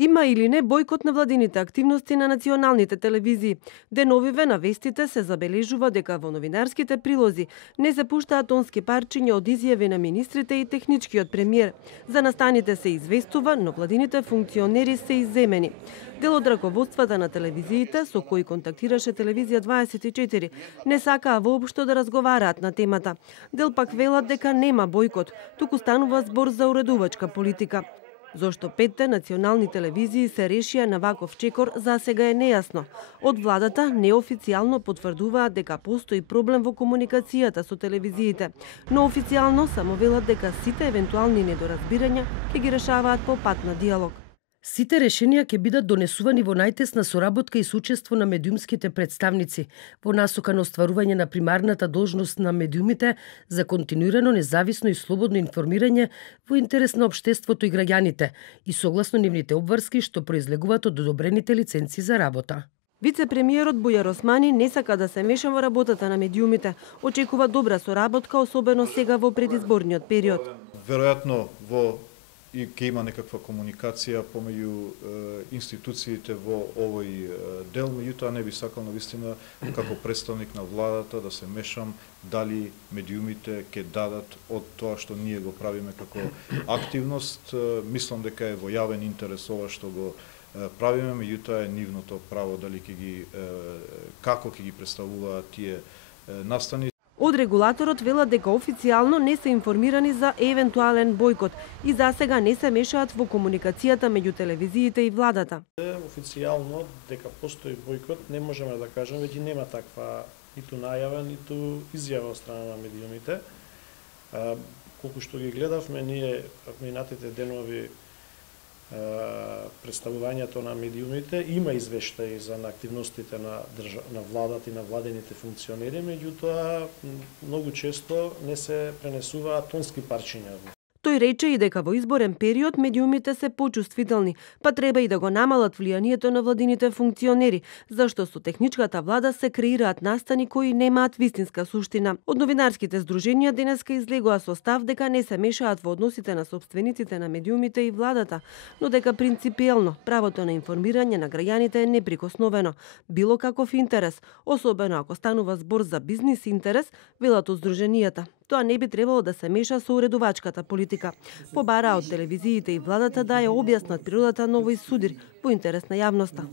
Има или не бојкот на владините активности на националните телевизии? Деновиве на вестите се забележува дека во новинарските прилози не се пуштаат тонски парчиња од изјави на министрите и техничкиот премиер. За настаните се известува, но владините функционери се изземени. Дел од раководствата на телевизиите, со кои контактираше Телевизија 24, не сакаа воопшто да разговараат на темата. Дел пак велат дека нема бојкот, туку станува збор за уредувачка политика. Зошто 5 национални телевизии се решија на ваков чекор, за сега е нејасно. Од владата неофицијално потврдуваат дека постои проблем во комуникацијата со телевизиите, но официјално само велат дека сите евентуални недоразбирања ќе ги решаваат по пат на диалог. Сите решенија ќе бидат донесувани во најтесна соработка и соучество на медиумските представници, во насока на остварување на примарната должност на медиумите за континуирано, независно и слободно информирање во интерес на општеството и граѓаните и согласно нивните обврски што произлегуваат од одобрените лиценци за работа. Вице-премиерот Бујар Османи не сака да се меша во работата на медиумите. Очекува добра соработка, особено сега во предизборниот период. Веројатно и ќе има некаква комуникација помеѓу институциите во овој дел, меѓутоа не би сакал навистина како представник на владата да се мешам дали медиумите ќе дадат од тоа што ние го правиме како активност. Мислам дека е во јавен интерес ова што го правиме, меѓутоа е нивното право дали како ќе ги представуваат тие настани. Од регулаторот велат дека официјално не се информирани за евентуален бојкот и за сега не се мешаат во комуникацијата меѓу телевизиите и владата. Официјално дека постои бојкот не можеме да кажеме, веќе нема таква ниту најава, ниту изјава од страна на медиумите. Колку што ги гледавме ние минатите денови представувањето на медиумите, има извештаи за активностите на владата и на владените функционери, меѓутоа многу често не се пренесуваат тонски парчиња. Тој рече и дека во изборен период медиумите се почувствителни, па треба и да го намалат влијанието на владините функционери, зашто со техничката влада се креираат настани кои немаат вистинска суштина. Од новинарските здруженија денеска излегоа со став дека не се мешаат во односите на сопствениците на медиумите и владата, но дека принципиелно правото на информирање на граѓаните е неприкосновено, било каков интерес, особено ако станува збор за бизнис интерес, велат од здруженијата. Тоа не би требало да се меша со уредувачката политика. Побараа од телевизиите и владата да ја објаснат природата на овој судир во интерес на јавноста.